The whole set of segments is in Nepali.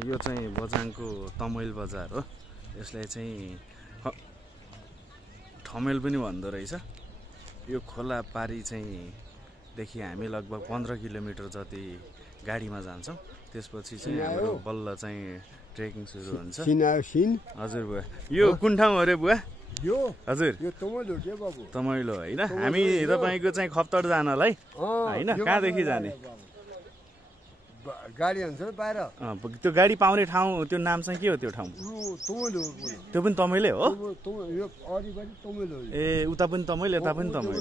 यो चाहिँ बझाङको तमैल बजार हो। यसलाई चाहिँ ठमेल पनि भन्दो रहेछ। यो खोला पारी चाहिँ देखि हामी लगभग 15 किलोमिटर जति गाडीमा जान्छौँ। त्यसपछि चाहिँ हाम्रो बल्ल चाहिँ ट्रेकिङ सुरु हुन्छ। हजुर बुवा, यो कुन ठाउँ अरे बुवा? यो हजुर यो तमैलो के बाबु? तमैलो होइन। हामी तपाईँको चाहिँ खप्तड जानलाई होइन, कहाँदेखि जाने? गाडी हुन्छ बाहिर। त्यो गाडी पाउने ठाउँ, त्यो नाम चाहिँ के हो त्यो ठाउँ? तमैलो। त्यो पनि तमैले हो? यो अरिबारी तमैलो। ए उता पनि तमैल, यता पनि तमैल।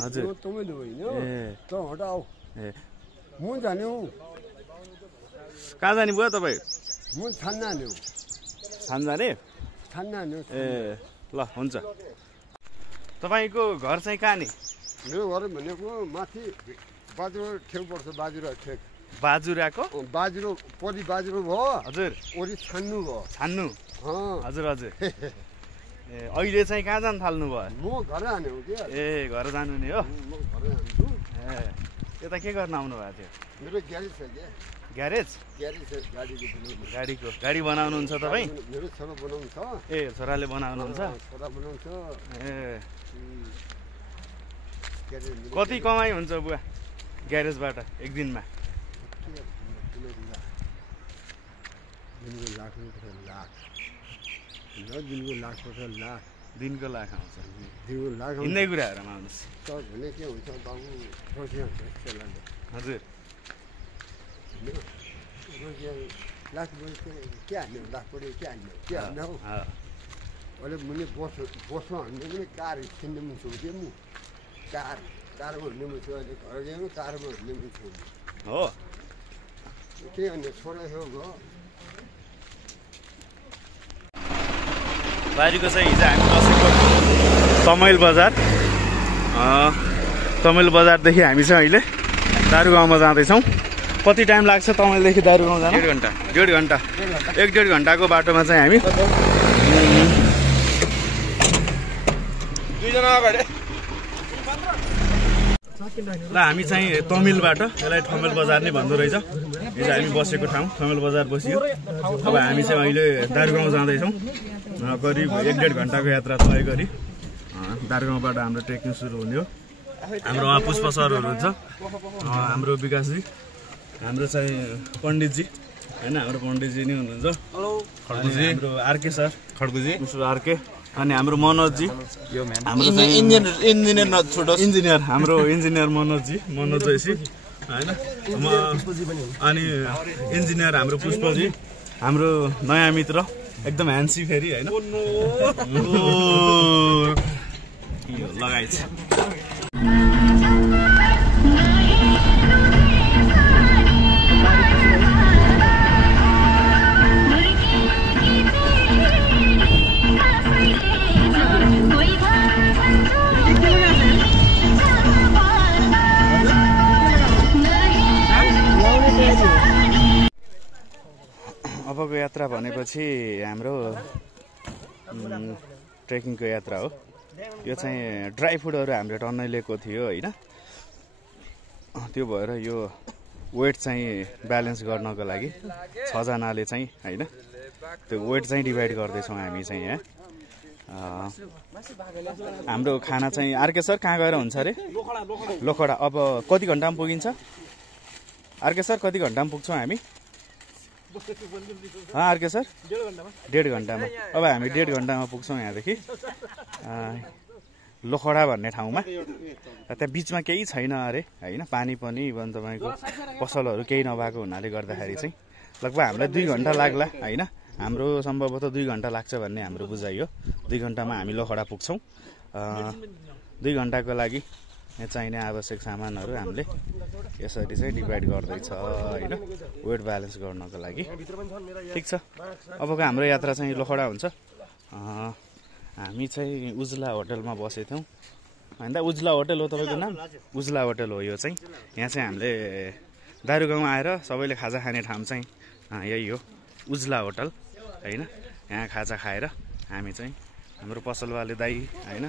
हजुर तमैलो होइन। ए त हटाऊ। ए म जाने हौ। कहाँ जाने बुवा तपाईँ? म छान्न जाने हौ। छान जाने? छान्न जाने। ए ल हुन्छ। तपाईँको घर चाहिँ कहाँ नि? मेरो घर भनेको माथि बाजुरा ठेक पर्छ। बाजुरा ठेक। बाजुराको? बाजुरो परि बाजुरो भयो। हजुर। ओरि छान्नु भयो। छान्नु? हजुर हजुर। ए अहिले चाहिँ कहाँ जान थाल्नु भयो? म घर जाने हो कि। ए घर जानु नि हो? म घर जान्छु। ए यता के गर्न आउनु भएको थियो? मेरो ग्यारेज छ क्या। ग्यारेज? ग्यारेज छ गाडीको। गाडी बनाउनुहुन्छ तपाईँ? मेरो छोरा बनाउँछ। ए छोराले बनाउनुहुन्छ? छोरा बनाउँछ। ए कति कमाइ हुन्छ बुवा ग्यारेजबाट एक दिनमा? दिनको लाख आउँछ। हिँड्ने कुराहरूमा आउनुहोस्। के हुन्छ बाबु? हजुर लाख के हाल्ने? लाख पऱ्यो के हाल्ने? के हाल्ने हौ? अहिले मैले बसमा हाल्ने पनि कार किन्ने पनि छु कि म। कारमा हिँड्ने पनि छु। अहिले घर गएँ कारमा हिँड्ने पनि छु हो। के भन्ने छोरा हो गयो। बारीको चाहिँ हिजो हामी बसेको तमैल बजार। तमैल बजारदेखि हामी चाहिँ अहिले दारुगाउँमा जाँदैछौँ। कति टाइम लाग्छ तमैलदेखि दारुगाउँ जान? 1.5 घन्टा। 1.5 घन्टा। 1.5 घन्टाको बाटोमा चाहिँ हामी ल हामी चाहिँ तमिलबाट, यसलाई ठमेल बजार नै भन्दो रहेछ। हिजो हामी बसेको ठाउँ ठमेल बजार बसियो। अब हामी चाहिँ अहिले दारुगाउँ जाँदैछौँ। करिब 1.5 घन्टाको यात्रा तय गरी दारुगाउँबाट हाम्रो ट्रेकिङ सुरु हुने हो। हाम्रो उहाँ पुष्प सरहरू हुन्छ, हाम्रो विकासजी, हाम्रो चाहिँ पण्डितजी होइन, हाम्रो पण्डितजी नै हुनुहुन्छ। हाम्रो आरके सर, खड्गुजी, मिस्टर आरके, अनि हाम्रो मनोजजी, हाम्रो इन्जिनियर हाम्रो इन्जिनियर मनोजजी, मनोज जोशी होइन, अनि इन्जिनियर हाम्रो पुष्पजी, हाम्रो नयाँ मित्र एकदम ह्यान्सी फेरि होइन लगाइछ। अबको यात्रा भनेपछि हाम्रो ट्रेकिङको यात्रा हो। यो चाहिँ ड्राई फुडहरू हामीले टन्नै लिएको थियो होइन। त्यो भएर यो वेट चाहिँ ब्यालेन्स गर्नको लागि 6 जनाले चाहिँ होइन त्यो वेट चाहिँ डिभाइड गर्दैछौँ हामी चाहिँ यहाँ। हाम्रो खाना चाहिँ आरके सर कहाँ गएर हुन्छ अरे? लोखडा। अब कति घन्टामा पुगिन्छ आरके सर? कति घन्टामा पुग्छौँ हामी आरके सर? 1.5 घन्टामा। अब हामी 1.5 घन्टामा पुग्छौँ यहाँदेखि लोखडा भन्ने ठाउँमा। त्यहाँ बिचमा केही छैन अरे होइन, पानी पनि इभन तपाईँको पसलहरू केही नभएको हुनाले गर्दाखेरि चाहिँ लगभग हामीलाई 2 घन्टा लाग्ला होइन। हाम्रो सम्भवतः 2 घन्टा लाग्छ भन्ने हाम्रो बुझाइ हो। 2 घन्टामा हामी लोखडा पुग्छौँ। 2 घन्टाको लागि चाहिने आवश्यक सामानहरू हामीले यसरी चाहिँ डिभाइड गर्दैछ होइन, वेट ब्यालेन्स गर्नको लागि। ठिक छ, अबको हाम्रो यात्रा चाहिँ लोखडा हुन्छ। हामी चाहिँ उज्ला होटलमा बसेको थियौँ होइन। उज्ला होटल हो तपाईँको नाम? उज्ला होटल हो यो चाहिँ। यहाँ चाहिँ हामीले दारुगाउँ आएर सबैले खाजा खाने ठाउँ चाहिँ यही हो, उज्ला होटल होइन। यहाँ खाजा खाएर हामी चाहिँ हाम्रो पसलवाले दाई होइन,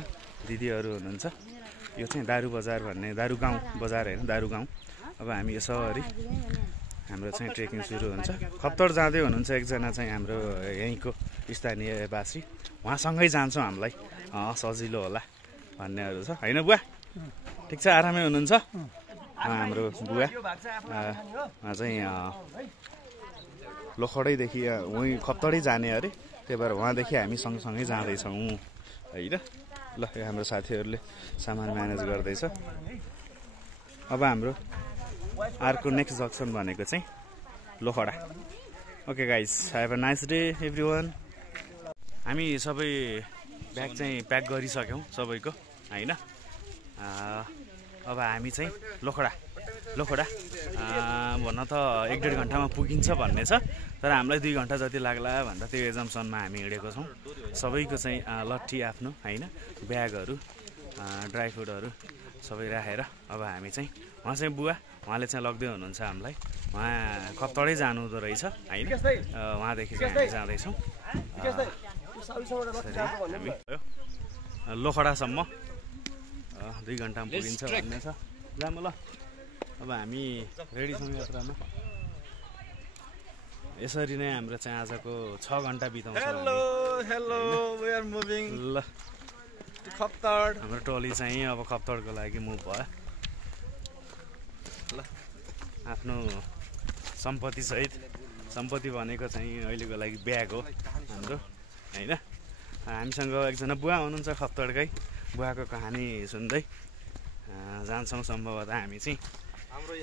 दिदीहरू हुनुहुन्छ। यो चाहिँ दारु बजार भन्ने, दारुगाउँ बजार होइन, दारुगाउँ। अब हामी यसरी हाम्रो चाहिँ ट्रेकिङ सुरु हुन्छ। खप्तड जाँदै हुनुहुन्छ एकजना चाहिँ हाम्रो यहीँको स्थानीयवासी, उहाँसँगै जान्छौँ, हामीलाई सजिलो होला भन्नेहरू छ होइन बुवा? ठिक छ, आरामै हुनुहुन्छ? हाम्रो बुवा चाहिँ लोखडैदेखि उहीँ खप्तडै जाने अरे, त्यही भएर उहाँदेखि हामी सँगसँगै जाँदैछौँ होइन। ल यो हाम्रो साथीहरूले सामान म्यानेज गर्दैछ। अब हाम्रो अर्को नेक्स्ट जक्सन भनेको चाहिँ लोखडा। Okay guys, have a nice day everyone. हामी सबै ब्याग चाहिँ प्याक गरिसक्यौँ सबैको होइन। अब हामी चाहिँ लोखडा भन्न त 1-1.5 घन्टामा पुगिन्छ भन्ने छ, तर हामीलाई 2 घन्टा जति लाग्ला भन्दा त्यो एजम्सनमा हामी हिँडेको छौँ। सबैको चाहिँ लट्ठी आफ्नो होइन, ब्यागहरू ड्राई फ्रुटहरू सबै राखेर अब हामी चाहिँ उहाँ चाहिँ बुवा, उहाँले चाहिँ लग्दै हुनुहुन्छ हामीलाई। उहाँ खप्तडै जानु हुँदो रहेछ होइन, उहाँदेखि चाहिँ हामी जाँदैछौँ हामी लोखडासम्म। 2 घन्टामा पुगिन्छ भन्ने छ। जाम ल, अब हामी रेडी छौँ यात्रामा। यसरी नै हाम्रो चाहिँ आजको 6 घन्टा बिताउँछ। ल खप्तड हाम्रो टोली चाहिँ अब खप्तडको लागि मुभ भयो। ल आफ्नो सम्पत्ति सहित, सम्पत्ति भनेको चाहिँ अहिलेको लागि ब्याग हो हाम्रो होइन। हामीसँग एकजना बुवा हुनुहुन्छ खप्तडकै, बुवाको कहानी सुन्दै जान्छौँ सम्भवतः हामी चाहिँ। हाम्रो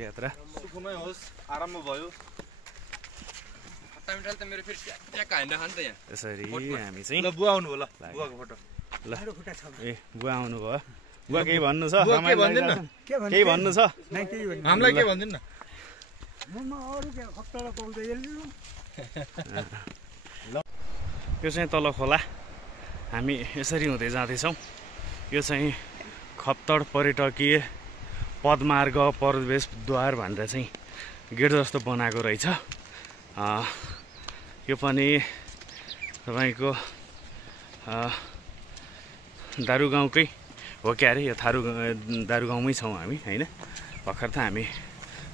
यात्रा सुखमय होस्, आराममा भयो। यसरी हामी चाहिँ ल बुवा आउनु होला, बुवाको फोटो। ल ए बुवा आउनुभयो। बुवा केही भन्नु छ? केही भन्नु छ? हामीलाई के भन्दिन न। यो चाहिँ तल खोला, हामी यसरी हुँदै जाँदैछौँ। यो चाहिँ खप्तड पर्यटकीय पदमार्ग प्रवेशद्वार भनेर चाहिँ गेट जस्तो बनाएको रहेछ। यो पनि तपाईँको दारु गाउँकै हो क्या अरे, यो दारु गाउँमै छौँ हामी होइन। भर्खर त हामी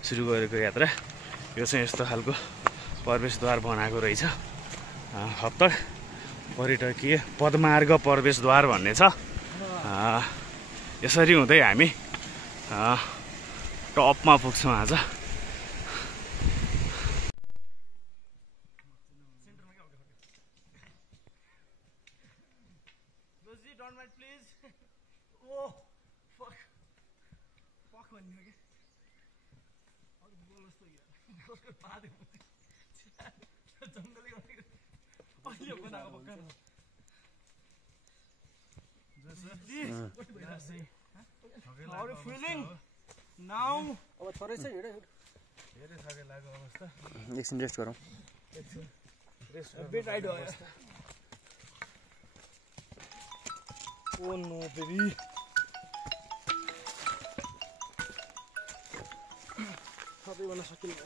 सुरु गरेको यात्रा। यो चाहिँ यस्तो खालको प्रवेशद्वार बनाएको रहेछ, खप्तड पर्यटकीय पदमार्ग प्रवेशद्वार भन्ने छ। यसरी हुँदै हामी टपमा पुग्छौँ आज। How are you feeling now? अब थोरै छ हिँडे धेरै थके लागेको अवस्था। एकछिन रेस्ट गरौँ। Bit right over. Oh no, baby. Probably wanna suck it.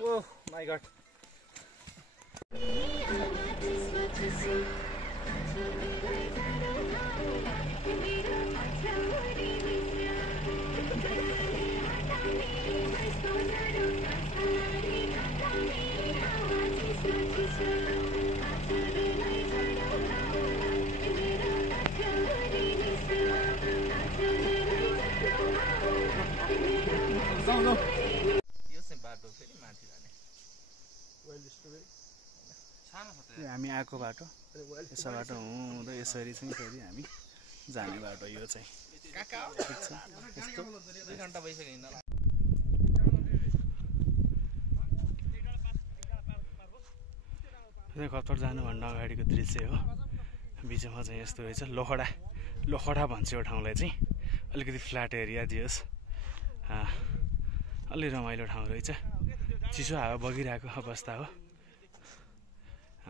Oh my god. हामी आएको बाटो यसो बाटो हुँदै यसरी चाहिँ फेरि हामी जाने बाटो यो चाहिँ ठिक छ। यस्तो 2 घन्टा भइसक्यो हिँड्न। खप्तड जानुभन्दा अगाडिको दृश्य हो। बिचमा चाहिँ यस्तो रहेछ, लोखडा भन्छ यो ठाउँलाई चाहिँ। अलिकति फ्ल्याट एरिया दियोस्, अलि रमाइलो ठाउँ रहेछ। चिसो हावा बगिरहेको अवस्था हो।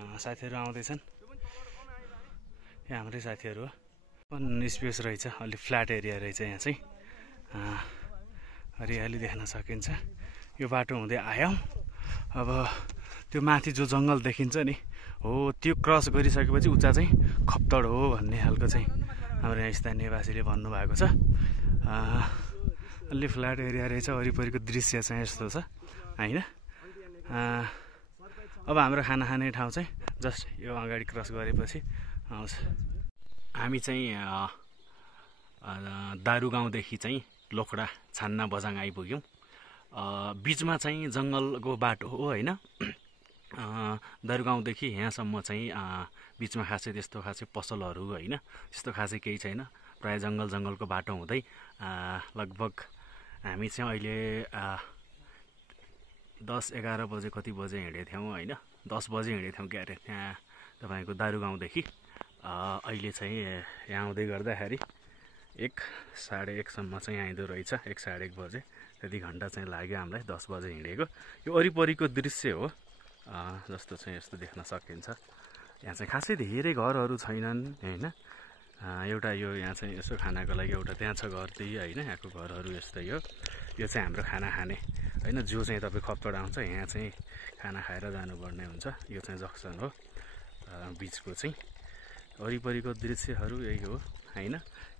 साथीहरू आउँदैछन्, यहाँ हाम्रै साथीहरू हो। स्पेस रहेछ, अलि फ्ल्याट एरिया रहेछ यहाँ चाहिँ। हरियाली देख्न सकिन्छ। यो बाटो हुँदै आयौँ। अब त्यो माथि जो जङ्गल देखिन्छ नि हो, त्यो क्रस गरिसकेपछि उता चाहिँ खप्तड हो भन्ने खालको चाहिँ हाम्रो यहाँ स्थानीयवासीले भन्नुभएको छ। अलि फ्ल्याट एरिया रहेछ, वरिपरिको दृश्य चाहिँ यस्तो छ होइन। अब हाम्रो खाना खाने ठाउँ चाहिँ जस्ट यो अगाडि क्रस गरेपछि आउँछ। हामी चाहिँ दारु गाउँदेखि चाहिँ लोखडा छान्ना बजाङ आइपुग्यौँ। बिचमा चाहिँ जङ्गलको बाटो हो होइन। दारु गाउँदेखि यहाँसम्म चाहिँ बिचमा खासै त्यस्तो खासै पसलहरू होइन, त्यस्तो खासै केही छैन। प्रायः जङ्गलको बाटो हुँदै लगभग हामी चाहिँ अहिले 10-11 बजे कति बजे हिँडेको थियौँ होइन, 10 बजे हिँडेको थियौँ क्या अरे त्यहाँ तपाईँको दारु गाउँदेखि। अहिले चाहिँ यहाँ आउँदै गर्दाखेरि 1-1:30 चाहिँ आइँदो रहेछ, 1-1:30 बजे। त्यति घन्टा चाहिँ लाग्यो हामीलाई, 10 बजे हिँडेको। यो वरिपरिको दृश्य हो जस्तो चाहिँ यस्तो देख्न सकिन्छ। यहाँ चाहिँ खासै धेरै घरहरू छैनन् होइन। एउटा यो यहाँ चाहिँ यसो खानाको लागि एउटा त्यहाँ छ घर, त्यही होइन। यहाँको घरहरू यस्तै हो। यो चाहिँ हाम्रो खाना खाने होइन, जो चाहिँ तपाईँ खप्तड आउँछ यहाँ चाहिँ खाना खाएर जानुपर्ने हुन्छ। यो चाहिँ जक्सन हो बिचको चाहिँ। वरिपरिको दृश्यहरू यही हो होइन।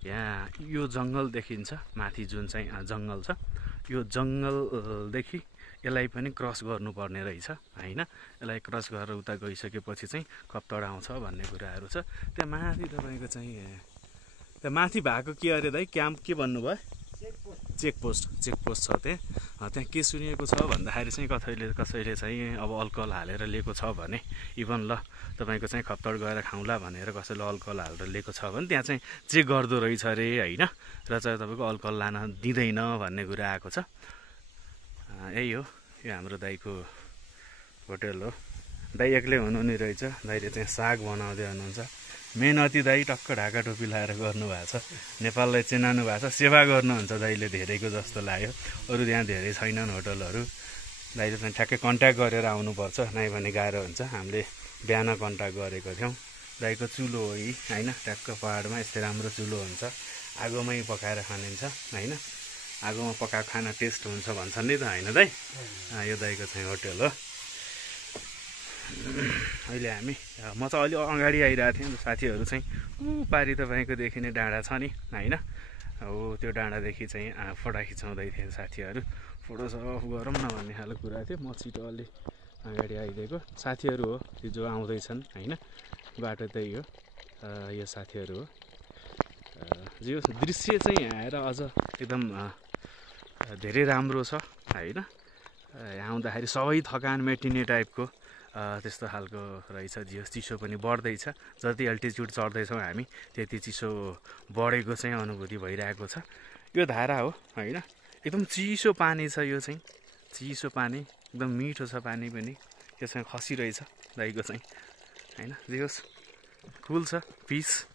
यहाँ यो जङ्गल देखिन्छ माथि, जुन चाहिँ जङ्गल छ, यो जङ्गलदेखि यसलाई पनि क्रस गर्नुपर्ने रहेछ होइन। यसलाई क्रस गरेर उता गइसकेपछि चाहिँ खप्तड आउँछ भन्ने कुराहरू छ। त्यहाँ माथि तपाईँको चाहिँ त्यहाँ माथि भएको के अरे दाइ, क्याम्प के भन्नुभयो? चेकपोस्ट छ त्यहाँ के सुनिएको छ भन्दाखेरि चाहिँ कसैले चाहिँ अब अल्कोहल हालेर लिएको छ भने, इभन ल तपाईँको चाहिँ खप्तड गएर खाउँला भनेर कसैले अल्कोहल हालेर लिएको छ भने त्यहाँ चाहिँ चेक गर्दो रहेछ अरे होइन। र चाहिँ तपाईँको अल्कोहल लान दिँदैन भन्ने कुरा आएको छ। यही हो, यो हाम्रो दाइको होटेल हो। दाइ एक्लै हुनु नि रहेछ। दाइले चाहिँ साग बनाउँदै हुनुहुन्छ। मेहनती दाइ, टक्क ढाका टोपी लाएर गर्नुभएको छ। नेपाललाई चिनाउनु भएको छ, सेवा गर्नुहुन्छ दाइले धेरैको जस्तो लाग्यो। अरू त्यहाँ धेरै छैनन् होटलहरू। दाइले चाहिँ ठ्याक्कै कन्ट्याक्ट गरेर आउनुपर्छ, नै भने गाह्रो हुन्छ। हामीले बिहान कन्ट्याक्ट गरेको थियौँ। दाइको चुलो हो यी होइन, ट्याक्क पहाडमा यस्तै राम्रो चुलो हुन्छ, आगोमै पकाएर खानिन्छ होइन। आगोमा पकाएको खाना टेस्ट हुन्छ भन्छन् नि त होइन दाइ। यो दाइको चाहिँ होटेल हो। अहिले म चाहिँ अलि अगाडि आइरहेको थिएँ। साथीहरू चाहिँ पारि तपाईँको देखिने डाँडा छ नि होइन, हो त्यो डाँडादेखि चाहिँ फोटो खिचाउँदै थिए साथीहरू। फोटो सफ गरौँ न भन्ने खालको कुरा थियो। म छिटो अलि अगाडि आइदिएको। साथीहरू हो त्यो जो आउँदैछन् होइन, बाटो त्यही हो। यो साथीहरू हो। यो दृश्य चाहिँ आएर अझ एकदम धेरै राम्रो छ होइन। यहाँ आउँदाखेरि सबै थकान मेटिने टाइपको त्यस्तो खालको रहेछ। चिसो पनि बढ्दैछ, जति अल्टिच्युड चढ्दैछौँ हामी त्यति चिसो बढेको चाहिँ अनुभूति भइरहेको छ। यो धारा हो होइन, एकदम चिसो पानी छ। यो चाहिँ चिसो पानी, एकदम मिठो छ पानी पनि। यो चाहिँ खसिरहेछ दाइको चाहिँ होइन। जे होस्, कुल छ, पिस।